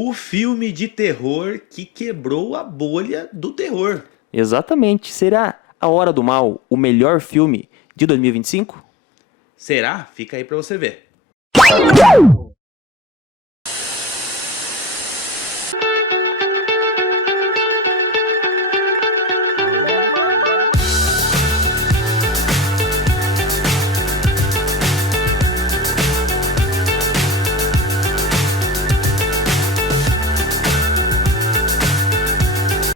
O filme de terror que quebrou a bolha do terror. Exatamente. Será A Hora do Mal o melhor filme de 2025? Será? Fica aí pra você ver.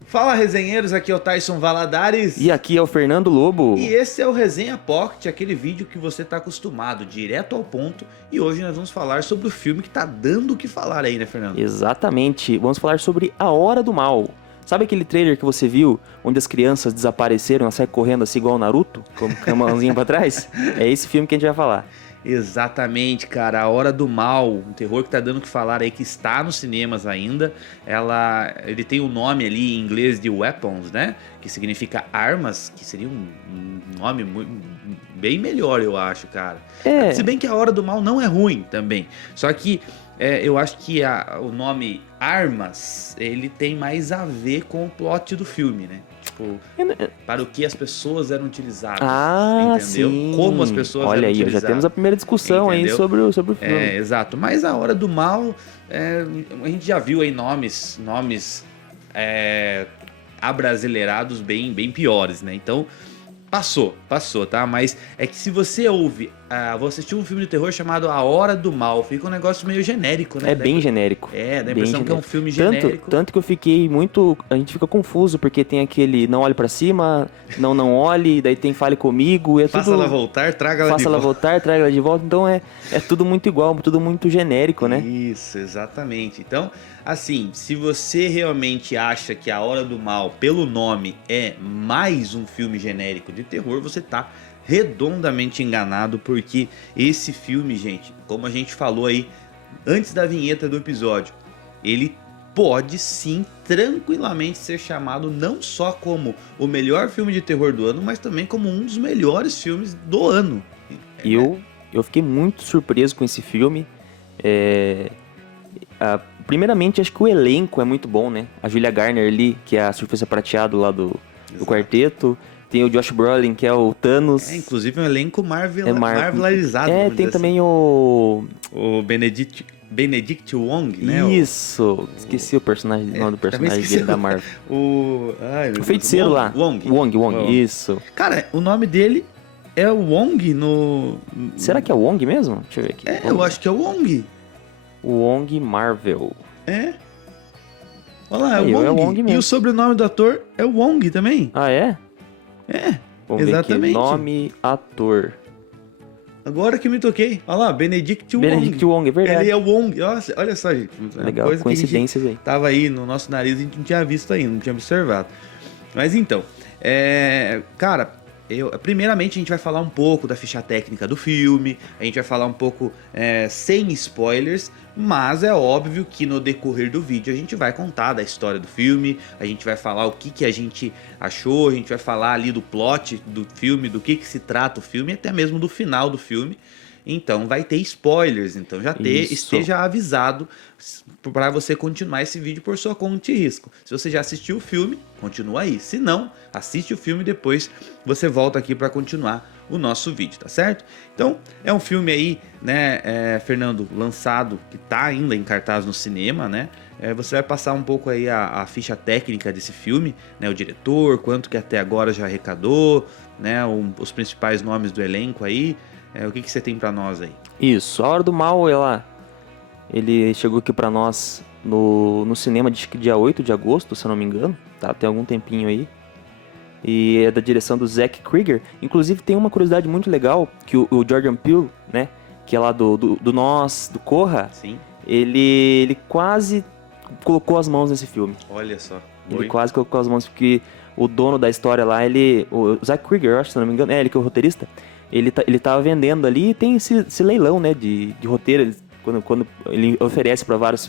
Fala, resenheiros, aqui é o Tyson Valadares. E aqui é o Fernando Lobo. E esse é o Resenha Pocket, aquele vídeo que você tá acostumado, direto ao ponto. E hoje nós vamos falar sobre o filme que tá dando o que falar aí, né, Fernando? Exatamente. Vamos falar sobre A Hora do Mal. Sabe aquele trailer que você viu, onde as crianças desapareceram, elas saem correndo assim igual o Naruto, com a mãozinha pra trás? É esse filme que a gente vai falar. Exatamente, cara, A Hora do Mal, um terror que tá dando o que falar aí, que está nos cinemas ainda. Ele tem o nome ali em inglês de Weapons, né? Que significa armas, que seria um nome bem melhor, eu acho, cara. Se bem que A Hora do Mal não é ruim também. Só que eu acho que o nome Armas, ele tem mais a ver com o plot do filme, né? Tipo, para o que as pessoas eram utilizadas, entendeu? Sim. Como as pessoas Olha eram aí, utilizadas. já temos a primeira discussão, Entendeu? aí sobre o filme. Exato. Mas A Hora do Mal, a gente já viu aí nomes abrasileirados bem piores, né? Então, passou, tá? Mas é que se você vou assistir um filme de terror chamado A Hora do Mal, fica um negócio meio genérico, né? Bem genérico. Dá a impressão que é um filme genérico. Tanto que eu fiquei a gente fica confuso, porque tem aquele não olhe pra cima, não olhe, daí tem fale comigo, Faça ela voltar, traga ela de volta. Faça ela voltar, traga ela de volta, então é tudo muito igual, tudo muito genérico, né? Isso, exatamente. Então, assim, se você realmente acha que A Hora do Mal, pelo nome, é mais um filme genérico de terror, você tá redondamente enganado, porque esse filme, gente, como a gente falou aí antes da vinheta do episódio, ele pode sim tranquilamente ser chamado não só como o melhor filme de terror do ano, mas também como um dos melhores filmes do ano. Eu fiquei muito surpreso com esse filme. Primeiramente, acho que o elenco é muito bom, né? A Julia Garner ali, que é a Surfista Prateado lá do quarteto. Tem o Josh Brolin, que é o Thanos. Inclusive um elenco marvelarizado. Tem também assim. O Benedict Wong, né? Isso. Esqueci o nome do personagem dele da Marvel. O feiticeiro lá. Wong. Isso. Cara, o nome dele é Wong no... Será que é o Wong mesmo? Deixa eu ver aqui. Eu acho que é o Wong. Wong Marvel. Olha lá, é o Wong mesmo. E o sobrenome do ator é o Wong também. Ah, é? Vamos exatamente. Ver aqui. Nome, ator. Agora que me toquei. Olha lá, Benedict Wong, é verdade. Ele é o Wong. Nossa, olha só, gente. Legal, coincidências aí. Tava aí no nosso nariz e a gente não tinha visto ainda, não tinha observado. Mas então, cara, primeiramente a gente vai falar um pouco da ficha técnica do filme, a gente vai falar um pouco sem spoilers, mas é óbvio que no decorrer do vídeo a gente vai contar da história do filme, a gente vai falar o que a gente achou, a gente vai falar ali do plot do filme, do que se trata o filme, até mesmo do final do filme. Então vai ter spoilers, então esteja avisado para você continuar esse vídeo por sua conta e risco. Se você já assistiu o filme, continua aí. Se não, assiste o filme e depois você volta aqui para continuar o nosso vídeo, tá certo? Então é um filme aí, né, Fernando, lançado, que tá ainda em cartaz no cinema, né? Você vai passar um pouco aí a ficha técnica desse filme, né? O diretor, quanto que até agora já arrecadou, né? Os principais nomes do elenco aí. O que você tem pra nós aí? Isso, A Hora do Mal, ele chegou aqui pra nós no cinema dia 8 de agosto, se eu não me engano, tá? Tem algum tempinho aí. E é da direção do Zack Krieger. Inclusive tem uma curiosidade muito legal, que o Jordan Peele, né? Que é lá do Nós, do Corra. Sim. Ele quase colocou as mãos nesse filme. Olha só. Ele quase colocou as mãos, porque o dono da história lá, o Zack Krieger, eu acho, se não me engano, ele que é o roteirista. Ele tava vendendo ali e tem esse leilão, né, de roteiro, quando ele oferece para vários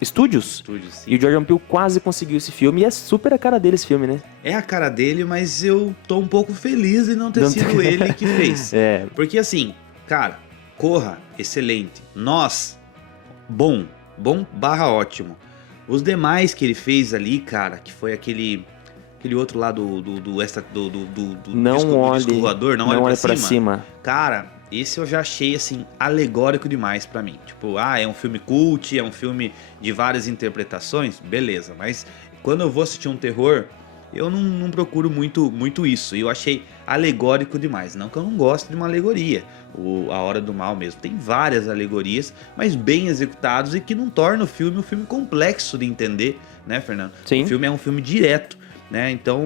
estúdios. E o Jordan Peele quase conseguiu esse filme, e é super a cara dele esse filme, né? É a cara dele, mas eu tô um pouco feliz em não ter sido ele que fez. Porque assim, cara, Corra, excelente. Nós, bom. bom barra ótimo. Os demais que ele fez ali, cara, que foi aquele outro lá do Não disco voador, não olhe pra cima. Cara, esse eu já achei, assim, alegórico demais pra mim. Tipo, é um filme cult, é um filme de várias interpretações, beleza. Mas quando eu vou assistir um terror, eu não procuro muito isso. E eu achei alegórico demais. Não que eu não goste de uma alegoria. A Hora do Mal mesmo. Tem várias alegorias, mas bem executados e que não torna o filme um filme complexo de entender, né, Fernando? Sim. O filme é um filme direto, né? Então,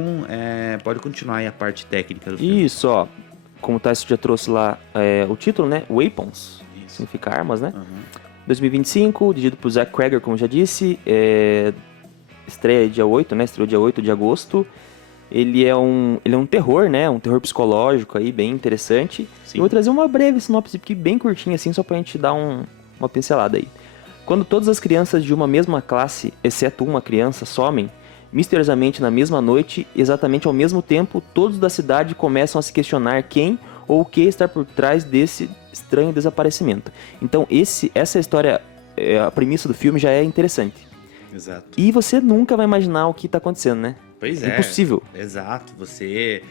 pode continuar aí a parte técnica do filme. Isso, ó. Como o Tyson já trouxe lá o título, né? Weapons. Isso. Significa armas, né? Uhum. 2025, dirigido por Zach Cregger, como já disse. Estreia dia 8, né? Estreou dia 8 de agosto. Ele é um terror, né? Um terror psicológico aí, bem interessante. Sim. Eu vou trazer uma breve sinopse aqui, bem curtinha assim, só pra gente dar uma pincelada aí. Quando todas as crianças de uma mesma classe, exceto uma criança, somem, misteriosamente na mesma noite, exatamente ao mesmo tempo, todos da cidade começam a se questionar quem ou o que está por trás desse estranho desaparecimento. Então, essa história, a premissa do filme já é interessante. Exato. E você nunca vai imaginar o que está acontecendo, né? Pois é. Impossível. Exato. Você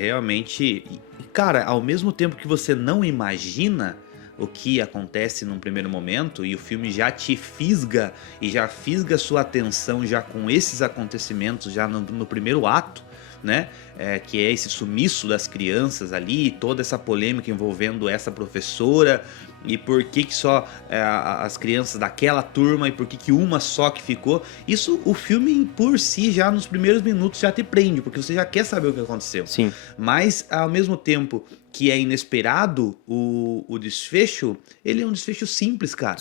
realmente... Cara, ao mesmo tempo que você não imagina o que acontece num primeiro momento e o filme já te fisga e já fisga sua atenção já com esses acontecimentos já no primeiro ato, né? Que é esse sumiço das crianças ali, toda essa polêmica envolvendo essa professora e por que só as crianças daquela turma e por que uma só que ficou. Isso, o filme por si já nos primeiros minutos já te prende, porque você já quer saber o que aconteceu. Sim. Mas ao mesmo tempo que é inesperado o desfecho, ele é um desfecho simples, cara.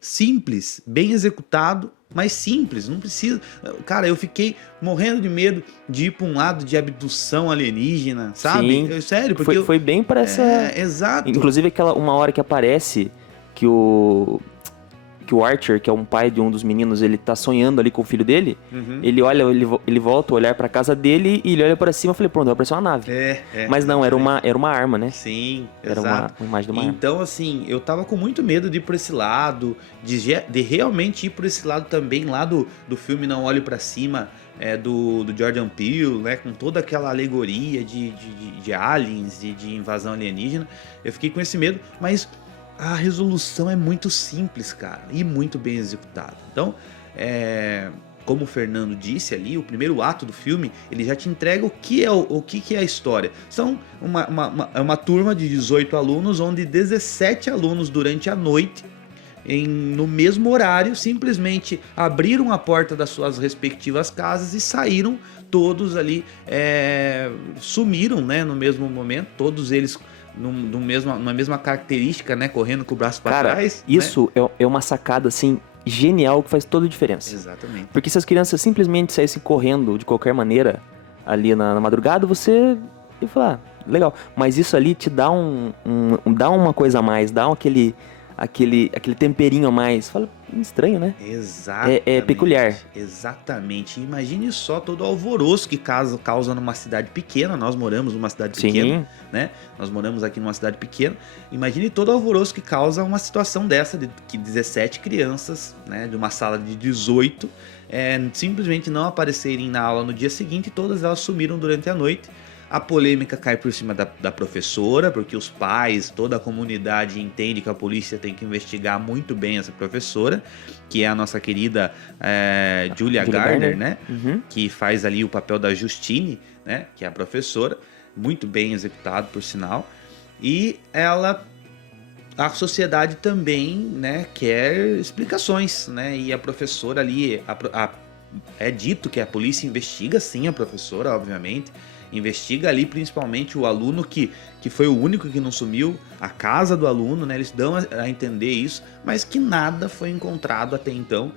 Simples, bem executado, mas simples, não precisa... Cara, eu fiquei morrendo de medo de ir pra um lado de abdução alienígena, sabe? Sim. Sério, porque... Foi bem para essa... Exato. Inclusive uma hora que aparece que o Archer, que é um pai de um dos meninos, ele tá sonhando ali com o filho dele, ele olha, ele volta a olhar pra casa dele e ele olha pra cima e falei, pronto, vai aparecer uma nave. Mas não, era uma arma, né? Sim, era exato. uma imagem de uma arma. Então, assim, eu tava com muito medo de ir por esse lado, de realmente ir por esse lado também, lá do filme Não Olhe Pra Cima, do Jordan Peele, né, com toda aquela alegoria de aliens, de invasão alienígena. Eu fiquei com esse medo, mas a resolução é muito simples, cara, e muito bem executada. Então, como o Fernando disse ali, o primeiro ato do filme, ele já te entrega o que é a história. São uma turma de 18 alunos, onde 17 alunos durante a noite, no mesmo horário, simplesmente abriram a porta das suas respectivas casas e saíram todos ali, sumiram, né, no mesmo momento, todos eles numa mesma característica, né, correndo com o braço para trás. Isso, né? É uma sacada assim genial que faz toda a diferença. Exatamente. Porque se as crianças simplesmente saíssem correndo de qualquer maneira ali na madrugada, você ia falar, legal. Mas isso ali te dá dá uma coisa a mais, dá aquele temperinho a mais. Fala, estranho, né? Exatamente. É peculiar. Exatamente. Imagine só todo o alvoroço que causa numa cidade pequena. Nós moramos numa cidade pequena, né? Nós moramos aqui numa cidade pequena. Imagine todo o alvoroço que causa uma situação dessa, de que 17 crianças, né, de uma sala de 18, simplesmente não aparecerem na aula no dia seguinte, e todas elas sumiram durante a noite. A polêmica cai por cima da professora, porque os pais, toda a comunidade entende que a polícia tem que investigar muito bem essa professora, que é a nossa querida Julia Garner, né? Que faz ali o papel da Justine, né? Que é a professora, muito bem executado, por sinal. E a sociedade também, né, quer explicações, né? E a professora ali, é dito que a polícia investiga sim a professora, obviamente. Investiga ali principalmente o aluno que foi o único que não sumiu, a casa do aluno, né? Eles dão a entender isso, mas que nada foi encontrado até então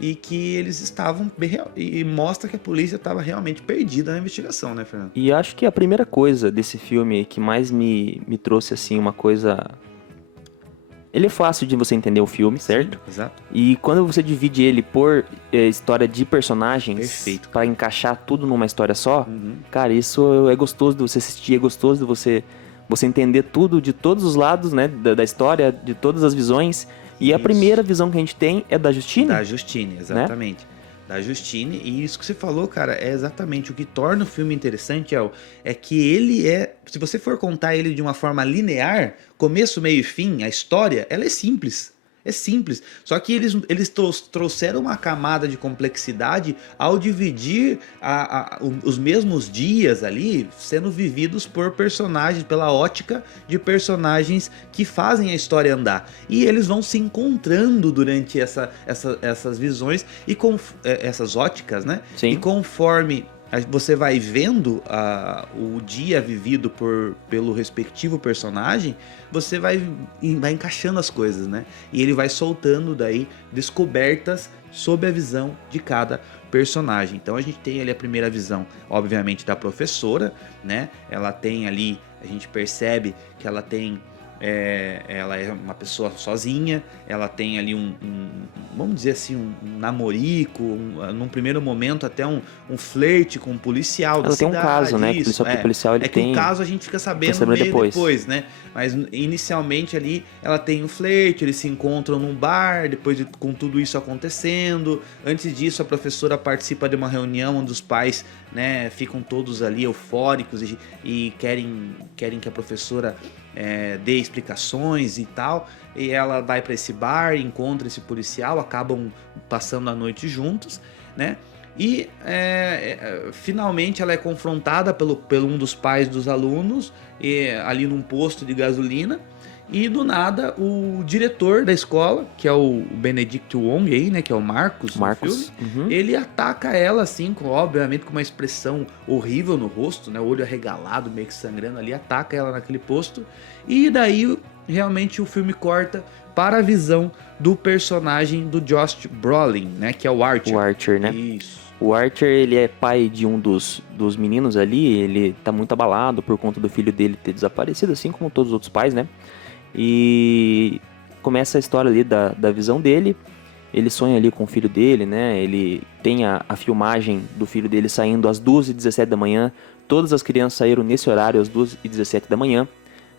e que eles estavam e mostra que a polícia estava realmente perdida na investigação, né, Fernando? E acho que a primeira coisa desse filme que mais me trouxe assim uma coisa... Ele é fácil de você entender o filme, certo? Sim, exato. E quando você divide ele por história de personagens, perfeito, para encaixar tudo numa história só, cara, isso é gostoso de você assistir, é gostoso de você entender tudo de todos os lados, né, da história, de todas as visões. E a Isso. primeira visão que a gente tem é da Justine? Da Justine, exatamente. Da Justine, e isso que você falou, cara, é exatamente o que torna o filme interessante, é que ele se você for contar ele de uma forma linear, começo, meio e fim, a história, ela é simples. É simples, só que eles trouxeram uma camada de complexidade ao dividir os mesmos dias ali sendo vividos por personagens, pela ótica de personagens que fazem a história andar. E eles vão se encontrando durante essas visões e essas óticas, né? Sim. E conforme você vai vendo o dia vivido pelo respectivo personagem, você vai encaixando as coisas, né? E ele vai soltando daí descobertas sob a visão de cada personagem. Então a gente tem ali a primeira visão, obviamente, da professora, né? Ela tem ali, a gente percebe que ela é uma pessoa sozinha, ela tem ali vamos dizer assim, um namorico, num primeiro momento até um flerte com um policial da cidade. Ela tem um caso, né? Isso, que o policial ele tem... que o caso a gente fica sabendo meio depois, né? Mas inicialmente ali ela tem um flerte, eles se encontram num bar, depois com tudo isso acontecendo. Antes disso a professora participa de uma reunião onde os pais, né, ficam todos ali eufóricos e querem que a professora dê explicações e tal, e ela vai para esse bar, encontra esse policial, acabam passando a noite juntos, né? E finalmente ela é confrontada pelo um dos pais dos alunos ali num posto de gasolina, e do nada o diretor da escola, que é o Benedict Wong aí, né, que é o Marcos no filme, ele ataca ela assim, obviamente com uma expressão horrível no rosto, né, o olho arregalado, meio que sangrando ali, ataca ela naquele posto, e daí realmente o filme corta para a visão do personagem do Josh Brolin, né, que é o Archer. O Archer, né? Isso. O Archer, ele é pai de um dos meninos ali, ele tá muito abalado por conta do filho dele ter desaparecido, assim como todos os outros pais, né? E começa a história ali da visão dele. Ele sonha ali com o filho dele, né? Ele tem a filmagem do filho dele saindo às 2h17 da manhã. Todas as crianças saíram nesse horário, às 2h17 da manhã.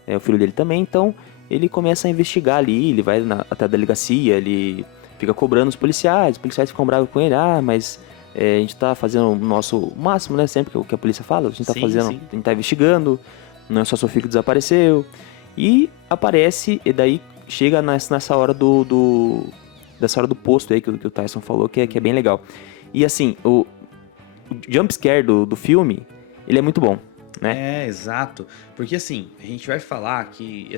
O filho dele também. Então, ele começa a investigar ali. Ele vai até a delegacia, ele fica cobrando os policiais ficam bravos com ele. Mas a gente tá fazendo o nosso máximo, né? Sempre o que a polícia fala, a gente tá fazendo, sim. a gente tá investigando. Não é só seu filho que desapareceu. E aparece, e daí chega nessa hora dessa hora do posto aí que o Tyson falou, que é bem legal. E assim, o jumpscare do filme, ele é muito bom, né? Exato. Porque assim, a gente vai falar que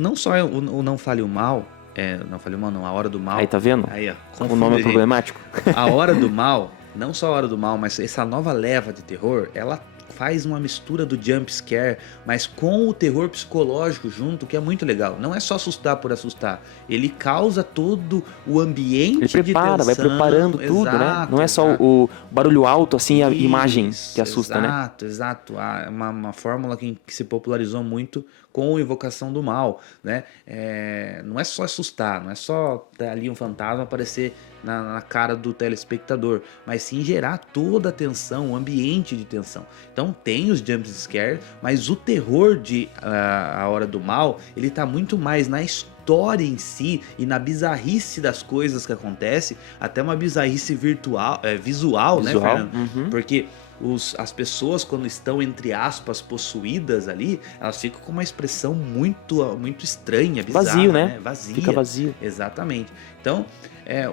não só o Não Fale o Mal, Não Fale o Mal não, A Hora do Mal. Aí, tá vendo? Aí, ó, o nome é problemático. A Hora do Mal, não só A Hora do Mal, mas essa nova leva de terror, ela faz uma mistura do jump scare, mas com o terror psicológico junto, que é muito legal. Não é só assustar por assustar, ele causa todo o ambiente de tensão. Vai preparando tudo, né? Não é só o barulho alto, assim, a imagem que assusta, né? Exato. Uma fórmula que se popularizou muito com a Invocação do Mal, né? Não é só assustar, não é só ali um fantasma aparecer na cara do telespectador, mas sim gerar toda a tensão, o ambiente de tensão. Então tem os jump scare, mas o terror de A Hora do Mal, ele tá muito mais na história em si e na bizarrice das coisas que acontecem, até uma bizarrice visual, né, Fernando? Porque as pessoas, quando estão, entre aspas, possuídas ali, elas ficam com uma expressão muito estranha, bizarra, vazio, né? Vazia. Fica vazio. Exatamente. Então,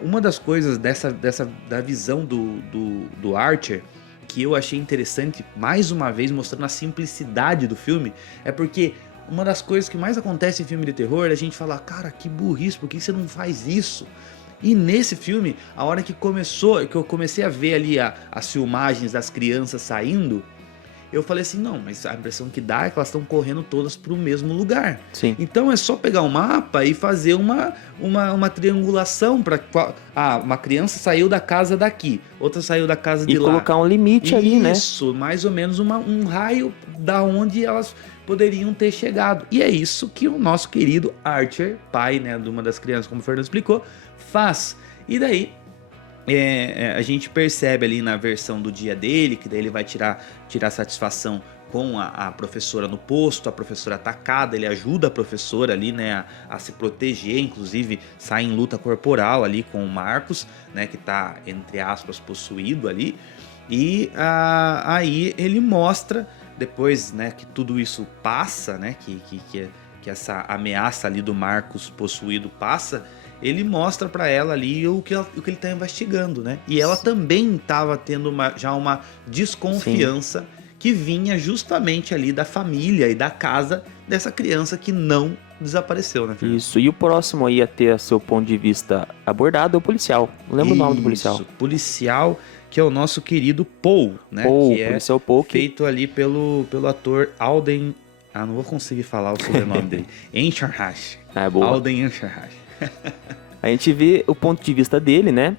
uma das coisas da visão do Archer que eu achei interessante, mais uma vez mostrando a simplicidade do filme, é porque uma das coisas que mais acontece em filme de terror é a gente falar, cara, que burrice, por que você não faz isso? E nesse filme, a hora que eu comecei a ver ali as filmagens das crianças saindo, eu falei assim, não, mas a impressão que dá é que elas estão correndo todas para o mesmo lugar. Sim. Então é só pegar um mapa e fazer uma triangulação para uma criança saiu da casa daqui, outra saiu da casa de lá. E colocar um limite ali, né? Isso, mais ou menos um raio da onde elas poderiam ter chegado. E é isso que o nosso querido Archer, pai, né, de uma das crianças, como o Fernando explicou, faz. E daí a gente percebe ali na versão do dia dele, que daí ele vai tirar satisfação com a professora no posto, a professora atacada, ele ajuda a professora ali, né, a se proteger, inclusive sai em luta corporal ali com o Marcos, né, que tá, entre aspas, possuído ali, e aí ele mostra, depois, né, que tudo isso passa, né, que essa ameaça ali do Marcos possuído passa, ele mostra pra ela ali o que ele tá investigando, né, e ela também tava tendo já uma desconfiança que vinha justamente ali da família e da casa dessa criança que não desapareceu, né, Fernando? Isso, e o próximo aí a ter seu ponto de vista abordado é o policial. Não lembro o nome do policial. Isso, policial, que é o nosso querido Paul, né? Paul, que policial Paul, feito ali pelo ator Alden... não vou conseguir falar o sobrenome dele. Ehrenreich. Boa. Alden Ehrenreich. A gente vê o ponto de vista dele, né?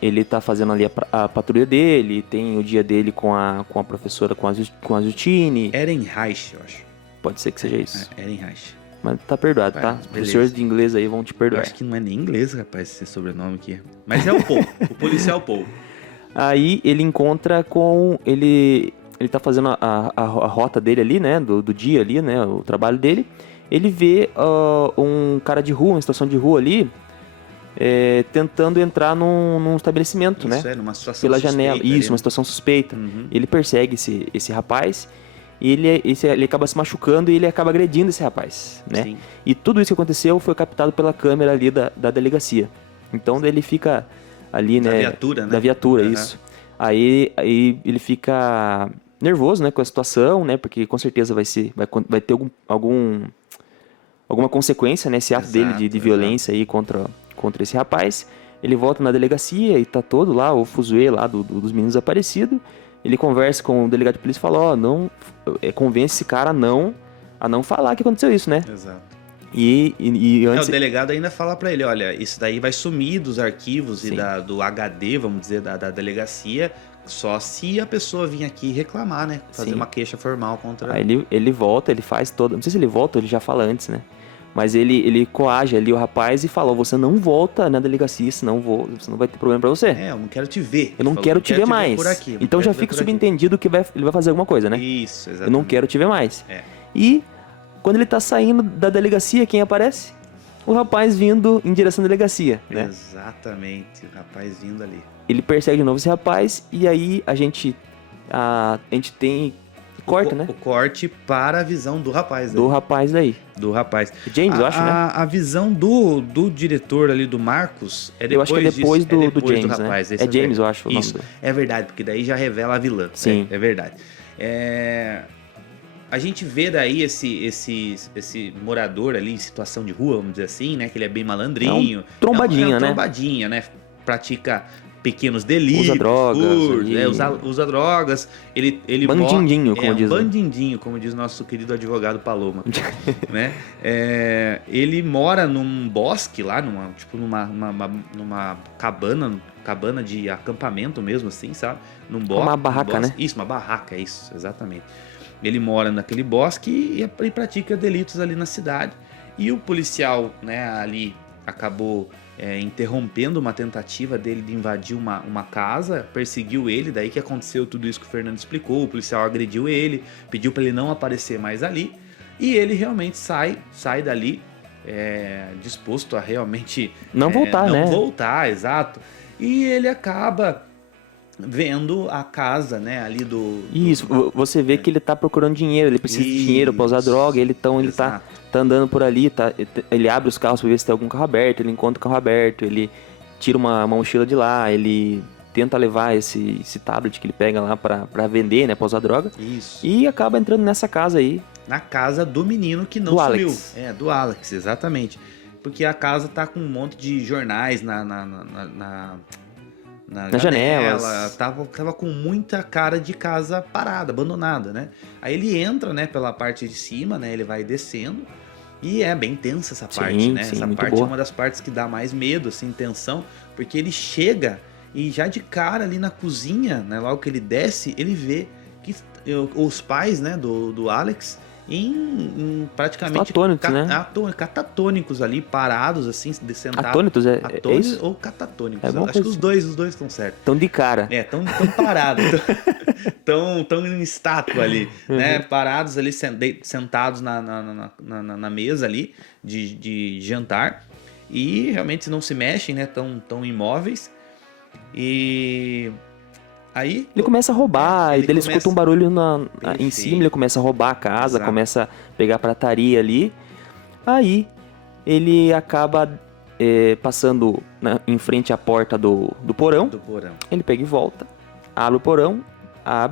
Ele tá fazendo ali a patrulha dele, tem o dia dele com a professora, com a Justine. Ehrenreich, eu acho. Pode ser que seja isso. Ehrenreich. Mas tá perdoado, tá? Os professores de inglês aí vão te Eu perdoar. acho que não é nem inglês, rapaz, esse sobrenome aqui. Mas é o Paul, o policial Paul. Aí ele encontra com... Ele tá fazendo a rota dele ali, né? Do dia ali, né? O trabalho dele. Ele vê um cara de rua, uma situação de rua ali, tentando entrar num estabelecimento, Isso, né? numa situação Pela suspeita janela. ali, Isso, né? uma situação suspeita. Uhum. Ele persegue esse rapaz e ele acaba se machucando e ele acaba agredindo esse rapaz, né? Sim. E tudo isso que aconteceu foi captado pela câmera ali da delegacia. Então daí ele fica ali, Da né? viatura, né? Da viatura, Uhum. isso. Aí ele fica nervoso, né, com a situação, né? Porque com certeza vai ter alguma consequência, né? Esse ato dele de violência aí contra esse rapaz. Ele volta na delegacia e tá todo lá, o fuzuê lá dos meninos desaparecidos. Ele conversa com o delegado de polícia e fala, convence esse cara a não falar que aconteceu isso, né? Exato. E antes... O delegado ainda fala pra ele, olha, isso daí vai sumir dos arquivos e do HD, vamos dizer, da delegacia, só se a pessoa vir aqui reclamar, né? Fazer uma queixa formal contra... Aí ele volta, ele faz toda... Não sei se ele volta ou ele já fala antes, né? Mas ele coage ali o rapaz e fala, você não volta na delegacia, senão você não vai ter problema pra você. Eu não quero te ver. Eu não quero te ver mais. Por aqui, então já fica subentendido que ele vai fazer alguma coisa, né? Isso, exatamente. Eu não quero te ver mais. E quando ele tá saindo da delegacia, quem aparece? O rapaz vindo em direção à delegacia, né? Exatamente, o rapaz vindo ali. Ele persegue de novo esse rapaz e aí a gente tem corte, né? O corte para a visão do rapaz. Do rapaz daí. Do rapaz. James, eu acho, né? A visão do diretor ali, do Marcos, é depois eu acho que é depois disso, do James, rapaz. né? É James, eu acho o nome Isso, dele. é verdade, porque daí já revela a vilã. Sim. É verdade. A gente vê daí esse morador ali em situação de rua, vamos dizer assim, né? Que ele é bem malandrinho. Trombadinha, né? Trombadinha, né? Pratica pequenos delitos. Usa drogas. Usa drogas. Ele bandindinho, como diz. Bandindinho, como diz nosso querido advogado Paloma. Né? Ele mora num bosque lá, numa cabana de acampamento mesmo, assim, sabe? Num bosque. Uma barraca, né? Isso, uma barraca, isso, exatamente. Ele mora naquele bosque e pratica delitos ali na cidade. E o policial, né, ali acabou interrompendo uma tentativa dele de invadir uma casa, perseguiu ele, daí que aconteceu tudo isso que o Fernando explicou. O policial agrediu ele, pediu para ele não aparecer mais ali, e ele realmente sai dali disposto a realmente não voltar, né? Não voltar, exato. E ele acaba vendo a casa, né, ali Isso, você vê que ele tá procurando dinheiro, ele precisa de dinheiro pra usar droga, ele tá andando por ali, ele abre os carros pra ver se tem algum carro aberto, ele encontra o carro aberto, ele tira uma mochila de lá, ele tenta levar esse tablet que ele pega lá pra vender, né, pra usar droga. Isso. E acaba entrando nessa casa aí. Na casa do menino que não do sumiu. Alex. Do Alex, exatamente. Porque a casa tá com um monte de jornais nas janelas. Tava com muita cara de casa parada, abandonada, né? Aí ele entra, né, pela parte de cima, né? Ele vai descendo. E é bem tensa essa parte, né? Sim, essa parte boa. é uma das partes que dá mais medo, assim, tensão. Porque ele chega e já de cara ali na cozinha, né? Logo que ele desce, ele vê que os pais, né, do Alex praticamente Estão atônitos, né? catatônicos ali, parados, assim, sentados. Atônitos, é Atônitos isso? ou catatônicos. É alguma Acho que coisa os dois estão certos. Estão de cara. Tão parados, tão em estátua ali, né? Parados ali, sentados na mesa ali de jantar e realmente não se mexem, né? Tão imóveis. E aí Ele começa a roubar, e daí ele escuta um barulho em Perfeito. cima, ele começa a roubar a casa, Exato. começa a pegar prataria ali. Aí ele acaba passando em frente à porta do porão. do porão. Ele pega e volta, abre o porão,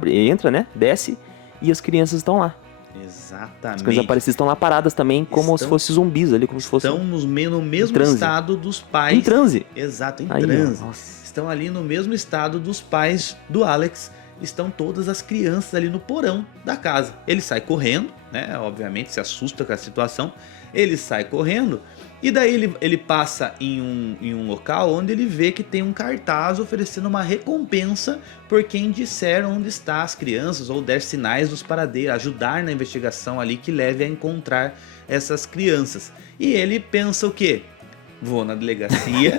entra, né? Desce, e as crianças estão lá. Exatamente. As coisas aparecidas estão lá paradas também, como se fossem zumbis ali, como se fosse Estão no mesmo transe. estado dos pais. Em transe. Exato, em Aí, transe. nossa. Estão ali no mesmo estado dos pais do Alex. Estão todas as crianças ali no porão da casa. Ele sai correndo, né? Obviamente se assusta com a situação. Ele sai correndo e daí ele passa em um local onde ele vê que tem um cartaz oferecendo uma recompensa por quem disser onde está as crianças ou der sinais dos paradeiros, ajudar na investigação ali que leve a encontrar essas crianças. E ele pensa o quê? Vou na delegacia,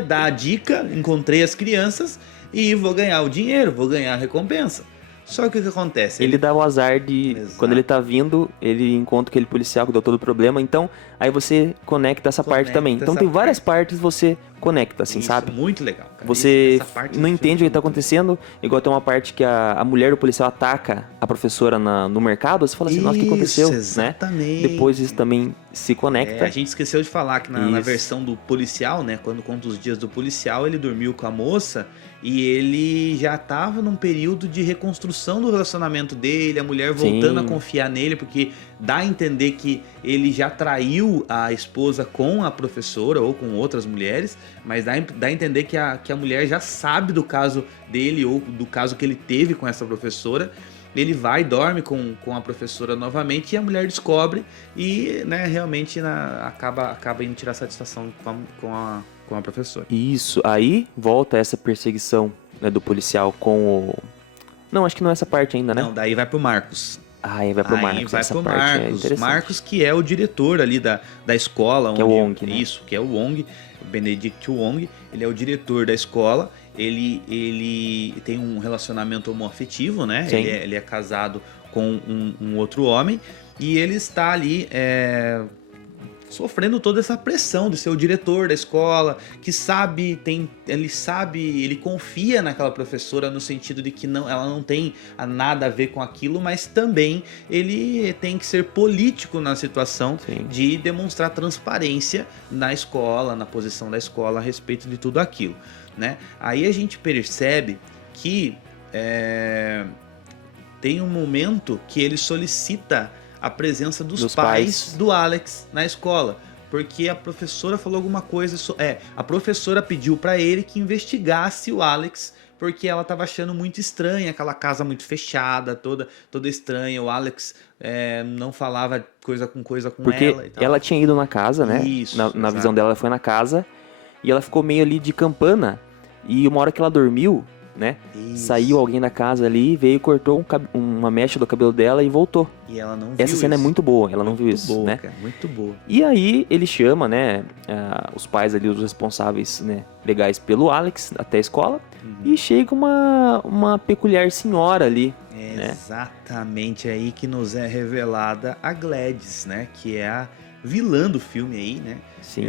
dar a dica, encontrei as crianças e vou ganhar o dinheiro, vou ganhar a recompensa. Só que o que acontece? Ele dá o azar de, Exato. quando ele tá vindo, ele encontra aquele policial que deu todo o problema. Então, aí você conecta essa parte também. Então tem várias partes que você conecta, assim, Isso, sabe? muito legal, cara. Você Essa parte não do entende o filme que tá é muito acontecendo. Igual tem uma parte que a mulher do policial ataca a professora no mercado. Você fala assim, nossa, o que aconteceu? Isso, exatamente. Né? Depois isso também se conecta. A gente esqueceu de falar que na versão do policial, né? Quando conta os dias do policial, ele dormiu com a moça e ele já tava num período de reconstrução do relacionamento dele, a mulher voltando a confiar nele, porque dá a entender que ele já traiu a esposa com a professora ou com outras mulheres, mas dá a entender que a mulher já sabe do caso dele ou do caso que ele teve com essa professora. Ele vai, dorme com a professora novamente e a mulher descobre e, né, realmente acaba indo tirar satisfação com a professora. Isso, aí volta essa perseguição, né, do policial com o... Não, acho que não é essa parte ainda, né? Não, daí vai pro Marcos. Aí vai pro Marcos. Vai essa pro parte Marcos. é Marcos, que é o diretor ali da escola. Que é o Wong, né? Isso, que é o Wong, o Benedict Wong. Ele é o diretor da escola. Ele tem um relacionamento homoafetivo, né? Ele é casado com um outro homem. E ele está ali sofrendo toda essa pressão de ser o diretor da escola, que ele confia naquela professora no sentido de que ela não tem nada a ver com aquilo, mas também ele tem que ser político na situação de demonstrar transparência na escola, na posição da escola a respeito de tudo aquilo, né? Aí a gente percebe que tem um momento que ele solicita a presença dos pais do Alex na escola, porque a professora falou alguma coisa, a professora pediu para ele que investigasse o Alex, porque ela estava achando muito estranha aquela casa muito fechada, toda estranha, o Alex não falava coisa com porque ela e tal. Ela tinha ido na casa, né? Isso, na visão dela, ela foi na casa e ela ficou meio ali de campana, e uma hora que ela dormiu, né? Isso. Saiu alguém da casa ali, veio e cortou uma mecha do cabelo dela e voltou. E ela não viu Essa cena isso. É muito boa, ela não viu isso, boa, né? Cara, muito boa. E aí ele chama, né, os pais ali, os responsáveis, né, legais pelo Alex até a escola, e chega uma peculiar senhora ali, né? Exatamente aí que nos é revelada a Gladys, né? Que é a vilã do filme aí, né? Sim.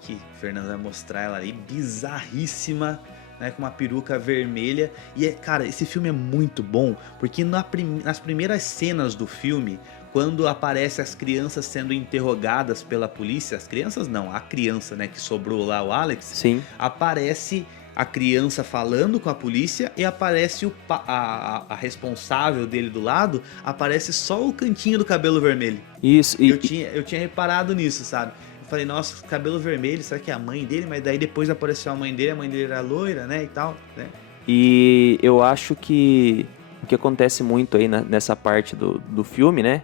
Que o Fernando vai mostrar ela ali, bizarríssima, né, com uma peruca vermelha. E, cara, esse filme é muito bom, porque nas primeiras cenas do filme, quando aparece as crianças sendo interrogadas pela polícia, as crianças não, a criança, né, que sobrou lá, o Alex, aparece a criança falando com a polícia e aparece a responsável dele do lado, aparece só o cantinho do cabelo vermelho. Isso. Eu tinha reparado nisso, sabe? Eu falei, nossa, cabelo vermelho, será que é a mãe dele? Mas daí depois apareceu a mãe dele era loira, né, e tal, né? E eu acho que o que acontece muito aí nessa parte do filme, né,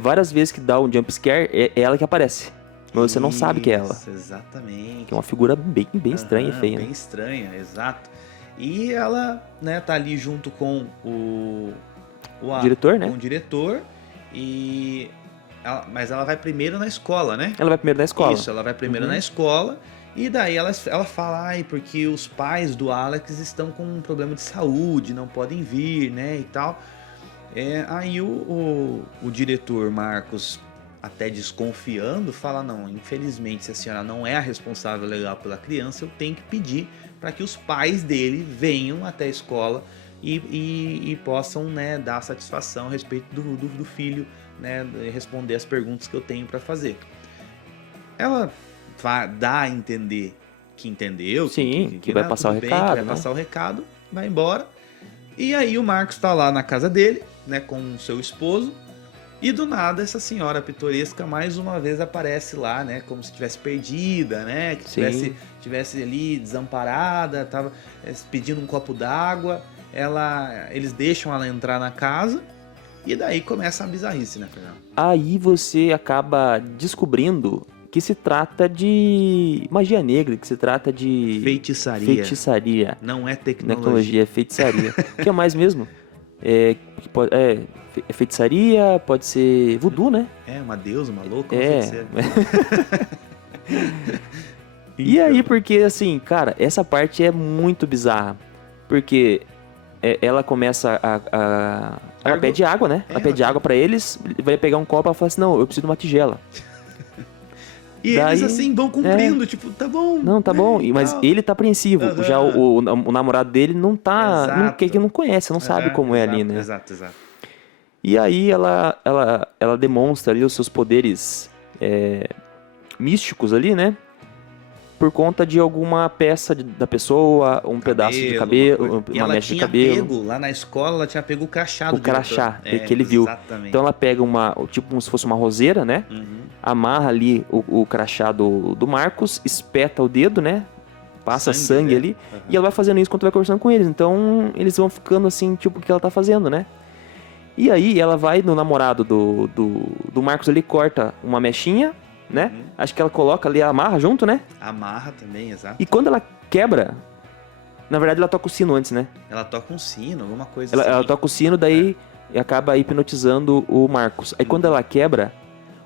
várias vezes que dá um jump scare, é ela que aparece. Mas você não sabe que é ela. Exatamente. Que é uma figura bem estranha e feia. Bem estranha, exato. E ela, né, tá ali junto com o diretor, né? Com o diretor, mas ela vai primeiro na escola, né? Ela vai primeiro na escola. Isso, ela vai primeiro na escola. E daí ela fala, porque os pais do Alex estão com um problema de saúde, não podem vir, né, e tal. Aí o diretor Marcos, até desconfiando, fala, não, infelizmente, se a senhora não é a responsável legal pela criança, eu tenho que pedir para que os pais dele venham até a escola e possam, né, dar satisfação a respeito do filho, né, responder as perguntas que eu tenho para fazer. Ela dá a entender que entendeu. Sim, que vai passar o recado. Que vai passar o recado, vai embora. E aí o Marcos tá lá na casa dele, né, com o seu esposo. E do nada essa senhora pitoresca mais uma vez aparece lá, né, como se estivesse perdida, né, que tivesse ali desamparada, tava pedindo um copo d'água. Eles deixam ela entrar na casa. E daí começa a bizarrice, né, Fernando? Aí você acaba descobrindo que se trata de magia negra, que se trata de feitiçaria. Não é tecnologia, é feitiçaria. O que é mais mesmo? É feitiçaria, pode ser voodoo, né? Uma deusa, uma louca, uma feiticeira. E aí, porque assim, cara, essa parte é muito bizarra. Porque ela começa ela pede água, né? Ela pede água pra eles, vai pegar um copo e ela fala assim, não, eu preciso de uma tigela. E daí, eles assim vão cumprindo, tipo, tá bom. Não, tá bom, mas ele tá apreensivo. Já o namorado dele não tá, não conhece, não sabe como é ali, né? Exato. E aí ela demonstra ali os seus poderes místicos ali, né? Por conta de alguma peça da pessoa, pedaço de cabelo, uma mecha de cabelo. Ela tinha pego, lá na escola, ela tinha pego o crachá do diretor. Crachá, que ele viu. Exatamente. Então ela pega tipo como se fosse uma roseira, né? Amarra ali o crachá do Marcos, espeta o dedo, né? Passa sangue ali. E ela vai fazendo isso enquanto vai conversando com eles. Então eles vão ficando assim, tipo, o que ela tá fazendo, né? E aí ela vai no namorado do Marcos ali, corta uma mechinha, né? Acho que ela coloca ali, amarra junto, né? Amarra também, exato. E quando ela quebra, na verdade ela toca o sino antes, né? Ela toca um sino, alguma coisa assim. Ela toca o sino, daí acaba hipnotizando o Marcos. Aí quando ela quebra,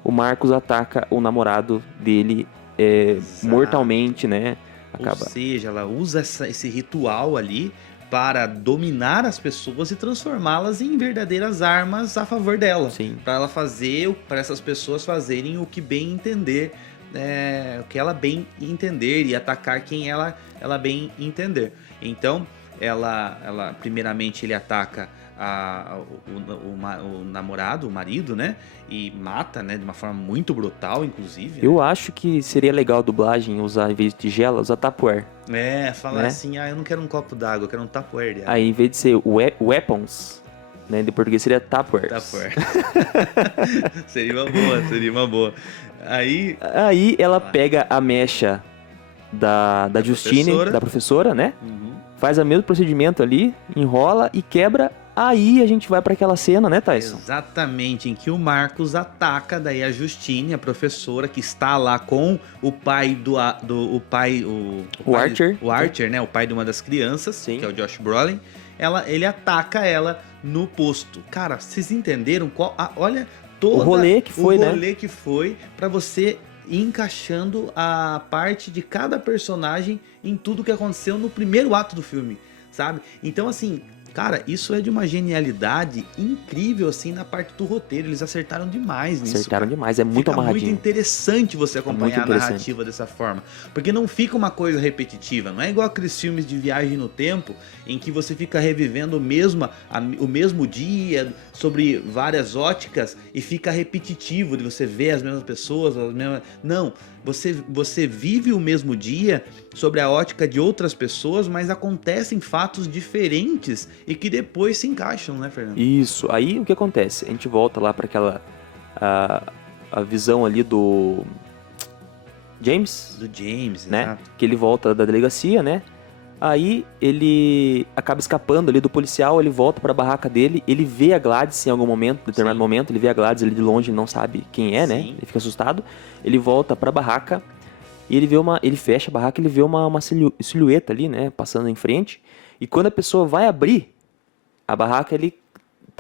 o Marcos ataca o namorado dele mortalmente, né? Ou seja, ela usa esse ritual ali para dominar as pessoas e transformá-las em verdadeiras armas a favor dela. Sim. Para essas pessoas fazerem o que bem entender, o que ela bem entender e atacar quem ela bem entender. Então, ela primeiramente ele ataca o namorado, o marido, né? E mata, né? De uma forma muito brutal, inclusive. Eu acho que seria legal a dublagem usar, em vez de tigela, usar Tupperware. Falar assim, eu não quero um copo d'água, eu quero um Tupperware. Aí, em vez de ser weapons, né? De português seria Tupperware. Seria uma boa. Aí ela pega a mecha da Justine, da professora, né? Faz o mesmo procedimento ali, enrola e quebra. Aí a gente vai para aquela cena, né, Tyson? Exatamente, em que o Marcos ataca daí a Justine, a professora, que está lá com o pai o Archer. O Archer, né? O pai de uma das crianças, Sim. Que é o Josh Brolin. Ele ataca ela no posto. Cara, vocês entenderam olha todo o rolê que foi, né? O rolê que foi para você ir encaixando a parte de cada personagem em tudo que aconteceu no primeiro ato do filme, sabe? Então, assim, cara, isso é de uma genialidade incrível, assim, na parte do roteiro. Eles acertaram demais nisso. Acertaram demais, é muito amarradinho. É muito interessante você acompanhar a narrativa dessa forma. Porque não fica uma coisa repetitiva. Não é igual aqueles filmes de viagem no tempo, em que você fica revivendo o mesmo dia, sobre várias óticas, e fica repetitivo de você ver as mesmas pessoas, Não, você vive o mesmo dia sobre a ótica de outras pessoas, mas acontecem fatos diferentes e que depois se encaixam, né, Fernando? Isso. Aí o que acontece? A gente volta lá para aquela a visão ali do James. Do James, né? Exato. Que ele volta da delegacia, né? Aí ele acaba escapando ali do policial, ele volta pra barraca dele, ele vê a Gladys em algum momento, em determinado momento, ele vê a Gladys ali de longe, ele não sabe quem é, né? Ele fica assustado, ele volta pra barraca e ele fecha a barraca, ele vê uma silhueta ali, né? Passando em frente, e quando a pessoa vai abrir a barraca, ele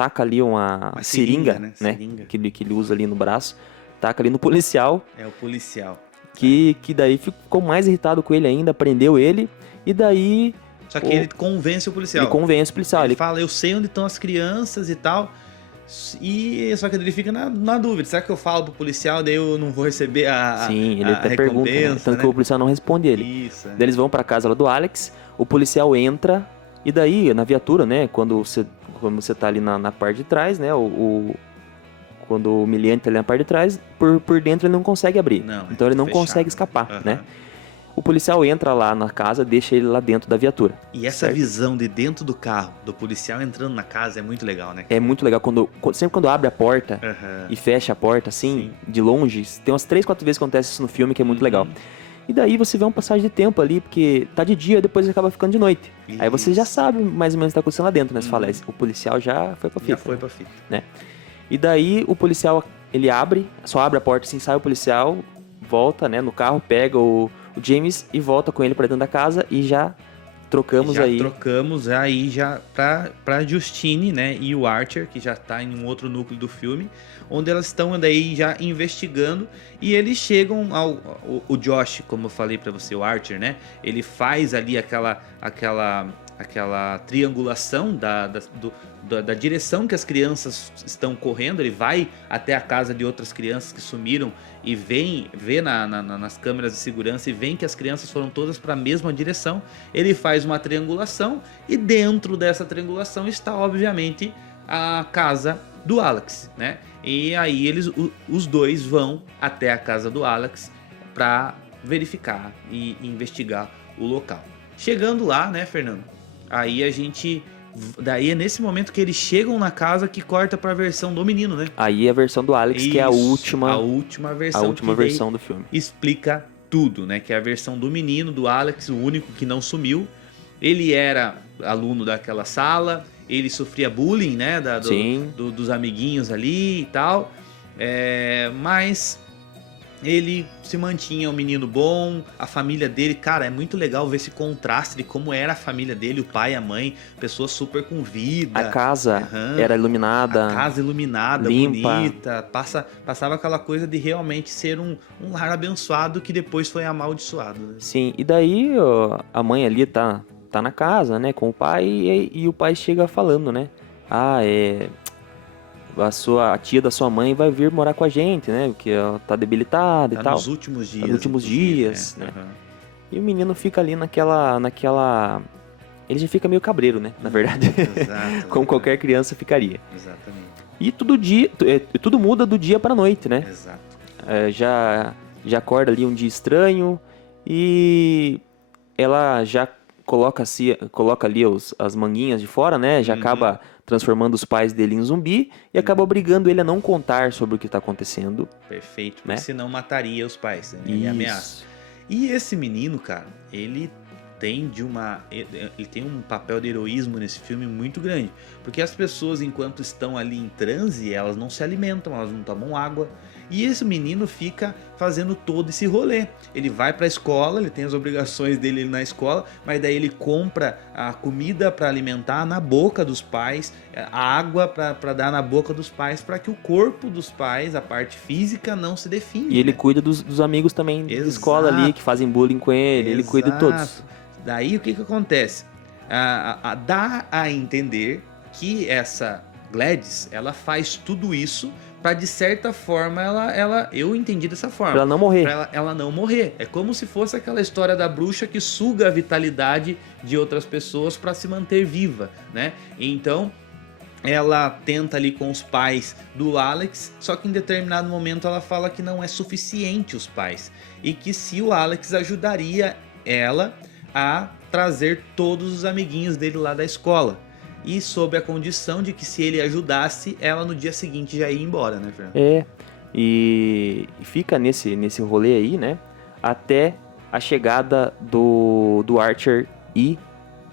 taca ali uma seringa, né? Seringa. Que ele usa ali no braço, taca ali no policial. É o policial. Que daí ficou mais irritado com ele ainda, prendeu ele, e daí... Só que ele convence o policial. Ele convence o policial. Ele fala, eu sei onde estão as crianças e tal. E só que ele fica na dúvida. Será que eu falo pro policial, daí eu não vou receber Sim, ele a até pergunta, né? Tanto que o policial não responde ele. Isso. Daí eles vão pra casa lá do Alex, o policial entra, e daí, na viatura, né, quando você tá ali na parte de trás, né, quando o humilhante tá ali na parte de trás, por dentro ele não consegue abrir. Então ele não consegue escapar, né? O policial entra lá na casa, deixa ele lá dentro da viatura. E essa visão de dentro do carro, do policial entrando na casa, é muito legal, né? É muito legal. Sempre quando abre a porta e fecha a porta, assim, de longe, tem umas 3, 4 vezes que acontece isso no filme, que é muito legal. E daí você vê uma passagem de tempo ali, porque tá de dia, depois acaba ficando de noite. Isso. Aí você já sabe mais ou menos o que tá acontecendo lá dentro, né? Você fala, o policial já foi pra fita. Já foi pra fita. Né? E daí o policial, ele só abre a porta assim, sai o policial, volta, né, no carro, pega o James e volta com ele pra dentro da casa e já trocamos aí já pra Justine, né, e o Archer, que já tá em um outro núcleo do filme, onde elas estão daí já investigando, e eles chegam o Josh, como eu falei pra você, o Archer, né, ele faz ali aquela triangulação da direção que as crianças estão correndo. Ele vai até a casa de outras crianças que sumiram e vê nas câmeras de segurança e vê que as crianças foram todas para a mesma direção. Ele faz uma triangulação e dentro dessa triangulação está, obviamente, a casa do Alex, né? E aí os dois vão até a casa do Alex para verificar e investigar o local. Chegando lá, né, Fernando? Daí é nesse momento que eles chegam na casa que corta pra versão do menino, né? Aí a versão do Alex, que é a última versão. A última versão do filme. Explica tudo, né? Que é a versão do menino, do Alex, o único que não sumiu. Ele era aluno daquela sala, ele sofria bullying, né? Dos amiguinhos ali e tal. Mas ele se mantinha um menino bom, a família dele, cara, é muito legal ver esse contraste de como era a família dele, o pai e a mãe, pessoas super com vida. A casa era iluminada. A casa iluminada, limpa, bonita. Passava aquela coisa de realmente ser um lar abençoado que depois foi amaldiçoado. Né? Sim, e daí a mãe ali tá na casa, né, com o pai, e o pai chega falando, né, a tia da sua mãe vai vir morar com a gente, né? Porque ela tá debilitada e tal. Nos últimos dias. Tá nos últimos dias, né? E o menino fica ali naquela... Ele já fica meio cabreiro, né? Na verdade. Exato. Como qualquer criança ficaria. Exatamente. E tudo muda do dia pra noite, né? Exato. Já acorda ali um dia estranho e ela já coloca ali as manguinhas de fora, né? Já acaba transformando os pais dele em zumbi e acaba obrigando ele a não contar sobre o que está acontecendo. Perfeito, porque né? senão mataria os pais, né? E ameaça. E esse menino, cara, ele tem um papel de heroísmo nesse filme muito grande, porque as pessoas, enquanto estão ali em transe, elas não se alimentam, elas não tomam água, e esse menino fica fazendo todo esse rolê. Ele vai pra escola, ele tem as obrigações dele na escola, mas daí ele compra a comida para alimentar na boca dos pais, a água para dar na boca dos pais, para que o corpo dos pais, a parte física, não se define. E ele cuida dos amigos também da escola ali, que fazem bullying com ele, ele cuida de todos. Daí o que acontece? Dá a entender que essa Gladys, ela faz tudo isso pra, de certa forma, eu entendi dessa forma. Pra ela não morrer. Pra ela não morrer. É como se fosse aquela história da bruxa que suga a vitalidade de outras pessoas pra se manter viva, né? Então, ela tenta ali com os pais do Alex, só que em determinado momento ela fala que não é suficiente os pais. E que se o Alex ajudaria ela a trazer todos os amiguinhos dele lá da escola. E sob a condição de que se ele ajudasse, ela no dia seguinte já ia embora, né, Fernando? E fica nesse rolê aí, né, até a chegada do Archer e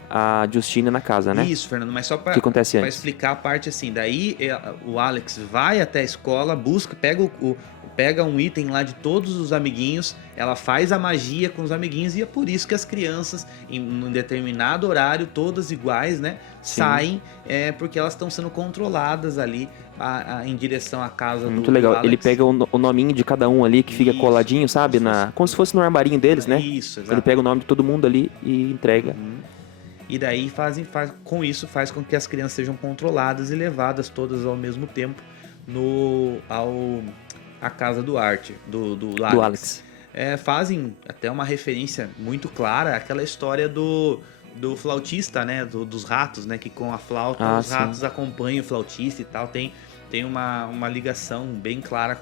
a Justine na casa, né? Isso, Fernando, mas só O que acontece pra antes? explicar a parte assim, daí o Alex vai até a escola, busca, pega um item lá de todos os amiguinhos, ela faz a magia com os amiguinhos e é por isso que as crianças, em um determinado horário, todas iguais, né, Sim. saem, porque elas estão sendo controladas ali em direção à casa Muito do legal. Alex. Ele pega o nominho de cada um ali, que fica Isso, coladinho, sabe? Como se fosse no armarinho deles, né? Isso, exato. Ele pega o nome de todo mundo ali e entrega. E daí faz com que as crianças sejam controladas e levadas todas ao mesmo tempo à casa do Archer, do Alex. Fazem até uma referência muito clara àquela história do flautista, né? Dos ratos, né? Que com a flauta os ratos acompanham o flautista e tal. Tem uma ligação bem clara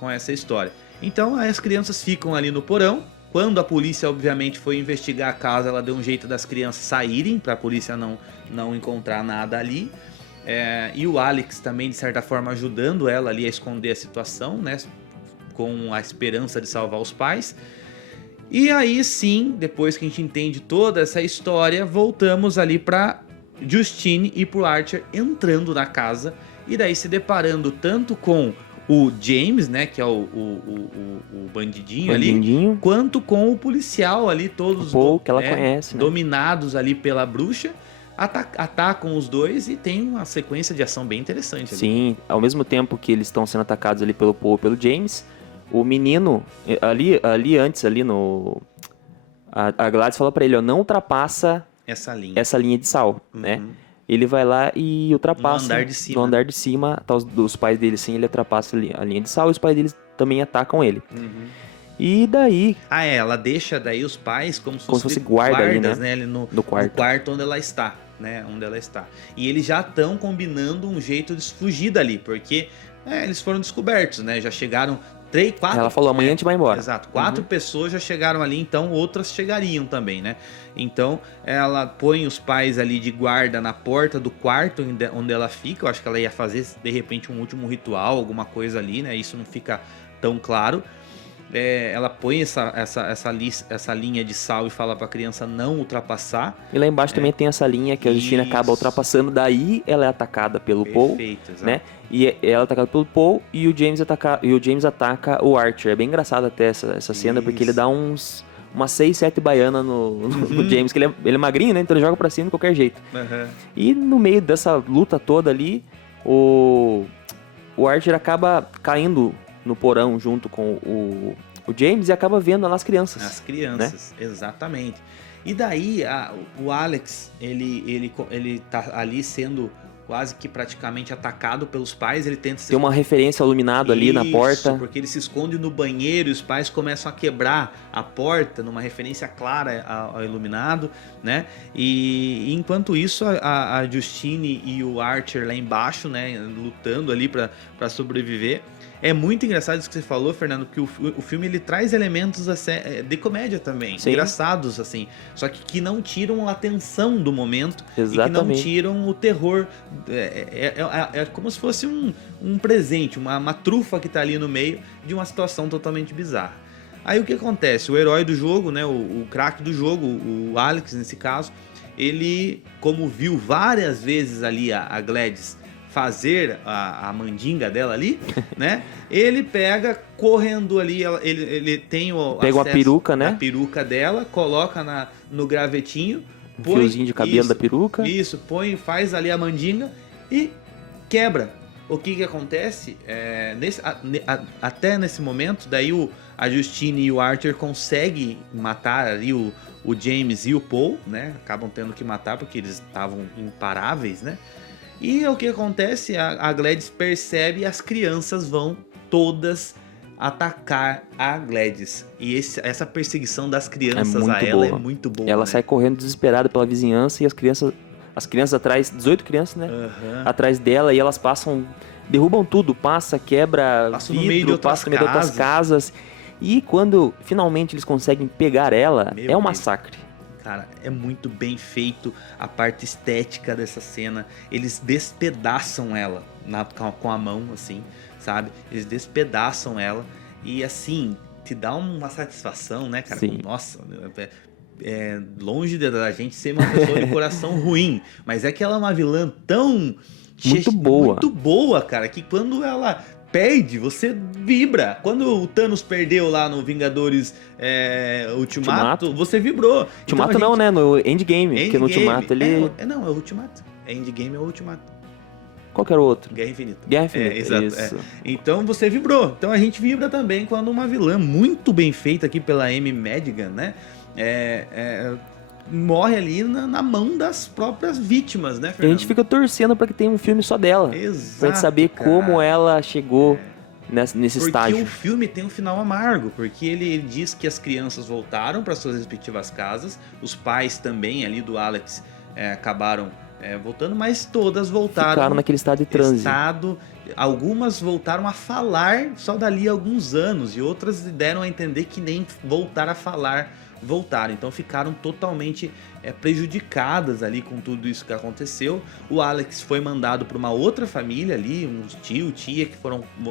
com essa história. Então as crianças ficam ali no porão. Quando a polícia, obviamente, foi investigar a casa, ela deu um jeito das crianças saírem, para a polícia não encontrar nada ali. E o Alex também, de certa forma, ajudando ela ali a esconder a situação, né? Com a esperança de salvar os pais. E aí sim, depois que a gente entende toda essa história, voltamos ali para Justine e pro Archer entrando na casa. E daí se deparando tanto com o James, né, que é o bandidinho ali, quanto com o policial ali, todos o Paul, que ela conhece, né? Dominados ali pela bruxa, atacam os dois e tem uma sequência de ação bem interessante ali. Sim, ao mesmo tempo que eles estão sendo atacados ali pelo Paul e pelo James, o menino, ali antes, ali no... A Gladys fala pra ele, ó, não ultrapassa essa linha de sal, né? Ele vai lá e ultrapassa no andar de cima, tá os pais dele sim, ele ultrapassa a linha de sal e os pais deles também atacam ele. E daí... ela deixa daí os pais como se fossem guardas, né? Ali no quarto onde ela está, né? Onde ela está. E eles já estão combinando um jeito de fugir dali, porque eles foram descobertos, né? Já chegaram 4... Ela falou, amanhã a gente vai embora. Exato, 4 pessoas já chegaram ali, então outras chegariam também, né? Então ela põe os pais ali de guarda na porta do quarto onde ela fica. Eu acho que ela ia fazer, de repente, um último ritual, alguma coisa ali, né? Isso não fica tão claro. Ela põe essa linha de sal e fala pra criança não ultrapassar. E lá embaixo também tem essa linha que a Justine acaba ultrapassando, daí ela é atacada pelo Paul, né? E ela é atacada pelo Paul e o James ataca o Archer. É bem engraçado até essa cena, porque ele dá umas 6, 7 baianas no James, que ele é magrinho, né? Então ele joga pra cima de qualquer jeito. E no meio dessa luta toda ali, o Archer acaba caindo no porão junto com o James e acaba vendo lá as crianças. As crianças, né? Exatamente. E daí o Alex, ele tá ali sendo quase que praticamente atacado pelos pais. Ele tenta Tem uma referência ao iluminado ali na porta. Porque ele se esconde no banheiro e os pais começam a quebrar a porta, numa referência clara ao iluminado, né? E enquanto isso, a Justine e o Archer lá embaixo, né, lutando ali para sobreviver. É muito engraçado isso que você falou, Fernando, que o filme ele traz elementos de comédia também, engraçados assim, só que não tiram a tensão do momento. Exatamente. E que não tiram o terror. É como se fosse um presente, uma trufa que tá ali no meio de uma situação totalmente bizarra. Aí o que acontece? O herói do jogo, né, o craque do jogo, o Alex nesse caso, ele, como viu várias vezes ali a Gladys fazer a mandinga dela ali, né? Ele pega correndo ali, ele tem pega uma peruca, né? A peruca dela, coloca no gravetinho, põe fiozinho de cabelo da peruca. Isso, faz ali a mandinga e quebra. O que acontece? Até nesse momento, daí a Justine e o Archer conseguem matar ali o James e o Paul, né? Acabam tendo que matar porque eles estavam imparáveis, né? E o que acontece? A Gladys percebe e as crianças vão todas atacar a Gladys. E essa perseguição das crianças a ela é muito boa. Ela né? sai correndo desesperada pela vizinhança e as crianças atrás, 18 crianças, né? Atrás dela, e elas derrubam tudo, quebra Passa vidro, no meio de outras casas. E quando finalmente eles conseguem pegar ela, é um massacre. Cara, é muito bem feito a parte estética dessa cena. Eles despedaçam ela com a mão, assim, sabe? Eles despedaçam ela e, assim, te dá uma satisfação, né, cara? Sim. Nossa, longe da gente ser uma pessoa de coração ruim, mas é que ela é uma vilã tão... Muito boa. Muito boa, cara, que quando ela perde, você vibra. Quando o Thanos perdeu lá no Vingadores Ultimato, você vibrou. Ultimato então, não, né? No Endgame, porque no Ultimato ele... Não, é o Ultimato. Endgame é o Ultimato. Qual que era o outro? Guerra Infinita. Guerra Infinita, exato. isso. Então você vibrou. Então a gente vibra também quando uma vilã muito bem feita aqui pela Amy Madigan, né? Morre ali na mão das próprias vítimas, né, Fernando? E a gente fica torcendo pra que tenha um filme só dela. Exato, pra gente saber como ela chegou nesse estágio. Porque o filme tem um final amargo, porque ele diz que as crianças voltaram para suas respectivas casas, os pais também ali do Alex acabaram voltando, mas todas voltaram. Ficaram naquele estado de transe. Algumas voltaram a falar só dali a alguns anos, e outras deram a entender que nem voltar a falar voltaram. Então ficaram totalmente prejudicadas ali com tudo isso que aconteceu. O Alex foi mandado para uma outra família ali, uns tio, tia que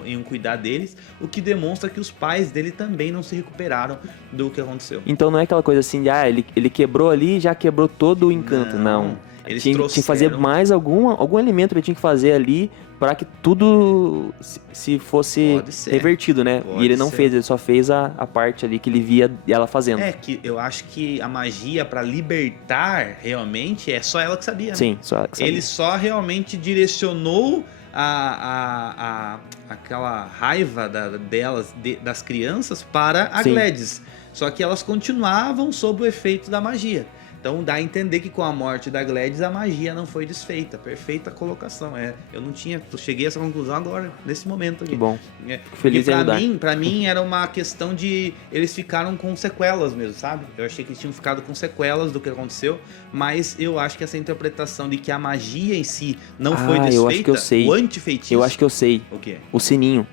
iam cuidar deles, o que demonstra que os pais dele também não se recuperaram do que aconteceu. Então não é aquela coisa assim de ele quebrou ali e já quebrou todo o encanto, não. Eles tinha que fazer mais algum elemento ele tinha que fazer ali para que tudo se fosse revertido, né? E ele não fez, ele só fez a parte ali que ele via ela fazendo. Que eu acho que a magia para libertar realmente é só ela que sabia. Sim, só ela que sabia. Ele só realmente direcionou aquela raiva das crianças para a Gladys. Só que elas continuavam sob o efeito da magia. Então dá a entender que com a morte da Gladys a magia não foi desfeita. Perfeita colocação. Eu cheguei a essa conclusão agora, nesse momento aqui. Que bom. Fico feliz em ajudar. Pra mim era uma questão de... Eles ficaram com sequelas mesmo, sabe? Eu achei que eles tinham ficado com sequelas do que aconteceu, mas eu acho que essa interpretação de que a magia em si não foi desfeita, eu acho que eu sei. O antifeitiço... Eu acho que eu sei. O quê? O sininho.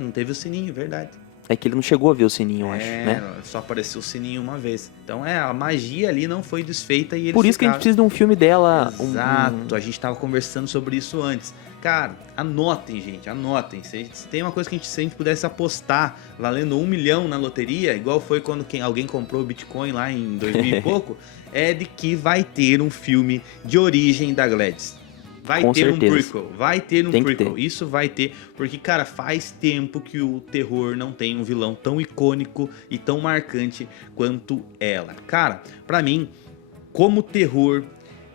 Não teve o sininho, verdade. É que ele não chegou a ver o sininho, eu acho, né? Só apareceu o sininho uma vez. Então a magia ali não foi desfeita e eles Por isso que a gente precisa de um filme dela. Exato, a gente tava conversando sobre isso antes. Cara, anotem, gente, anotem. Se tem uma coisa que se a gente pudesse apostar valendo 1 milhão na loteria, igual foi quando alguém comprou o Bitcoin lá em 2000 e pouco, é de que vai ter um filme de origem da Gladys. Vai ter um prequel, isso vai ter, porque, cara, faz tempo que o terror não tem um vilão tão icônico e tão marcante quanto ela. Cara, pra mim, como terror,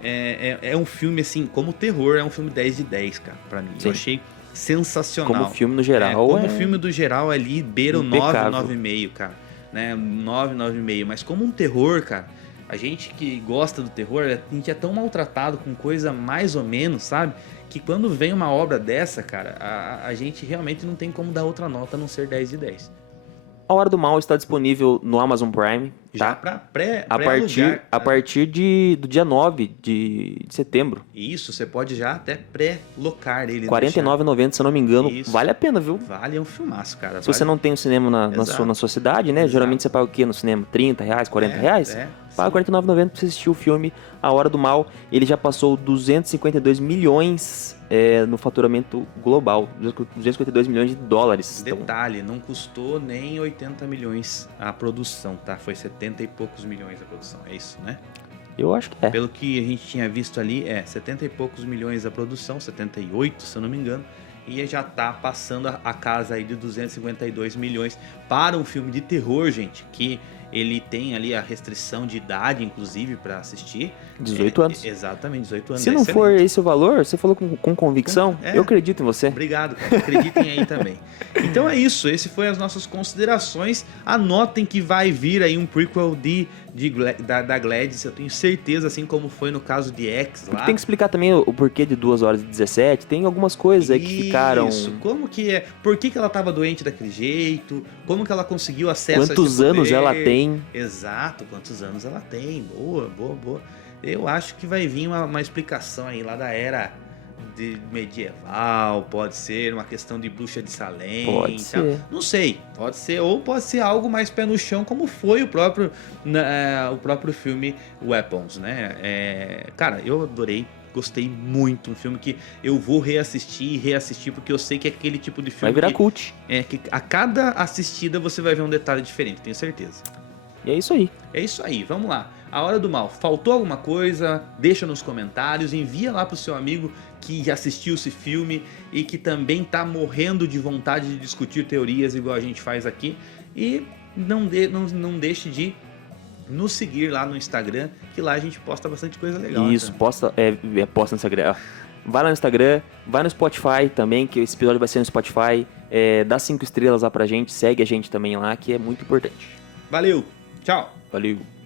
é um filme assim, como terror, é um filme 10 de 10, cara, pra mim. Sim. Eu achei sensacional. Como filme no geral. Como filme do geral ali, beira o 9, impecável. 9,5, cara, né, 9, 9,5, mas como um terror, cara, a gente que gosta do terror, a gente é tão maltratado com coisa mais ou menos, sabe? Que quando vem uma obra dessa, cara, a gente realmente não tem como dar outra nota a não ser 10 de 10. A Hora do Mal está disponível no Amazon Prime. Já tá? pra a partir do dia 9 de setembro. Isso, você pode já até pré-locar ele. R$ 49,90, se eu não me engano. Isso. Vale a pena, viu? Vale, é um filmaço, cara. Se você não tem um cinema na sua cidade, né? Exato. Geralmente você paga o quê no cinema? R$30, R$40? Paga R$49,90 pra você assistir o filme A Hora do Mal. Ele já passou 252 milhões no faturamento global. 252 milhões de dólares. Detalhe, não custou nem 80 milhões a produção, tá? Foi 70 e poucos milhões a produção, é isso, né? Eu acho que é. Pelo que a gente tinha visto ali, 70 e poucos milhões a produção, 78, se eu não me engano. E já tá passando a casa aí de 252 milhões para um filme de terror, gente, que ele tem ali a restrição de idade, inclusive, para assistir. 18 anos. Exatamente, 18 anos. Se não for esse o valor, você falou com convicção, eu acredito em você. Obrigado, cara. Acreditem aí também. Então é isso, esse foi as nossas considerações. Anotem que vai vir aí um prequel da Gladys, eu tenho certeza, assim como foi no caso de X lá. Tem que explicar também o porquê de 2 horas e 17, tem algumas coisas aí que ficaram... Isso, como que é, por que ela tava doente daquele jeito, como que ela conseguiu acesso a esse Quantos anos ela tem. Exato, quantos anos ela tem, boa. Eu acho que vai vir uma explicação aí lá da era medieval, pode ser uma questão de bruxa de Salem, pode ser. Não sei, pode ser, ou pode ser algo mais pé no chão, como foi o próprio filme Weapons, né? Cara, eu adorei, gostei muito, um filme que eu vou reassistir, porque eu sei que é aquele tipo de filme vai virar cult. Que a cada assistida você vai ver um detalhe diferente, tenho certeza. E é isso aí. É isso aí, vamos lá. A Hora do Mal. Faltou alguma coisa? Deixa nos comentários, envia lá pro seu amigo que já assistiu esse filme e que também tá morrendo de vontade de discutir teorias igual a gente faz aqui. E não deixe de nos seguir lá no Instagram, que lá a gente posta bastante coisa legal. Isso, né? posta no Instagram. Vai lá no Instagram, vai no Spotify também, que esse episódio vai ser no Spotify. Dá 5 estrelas lá pra gente, segue a gente também lá, que é muito importante. Valeu, tchau! Valeu!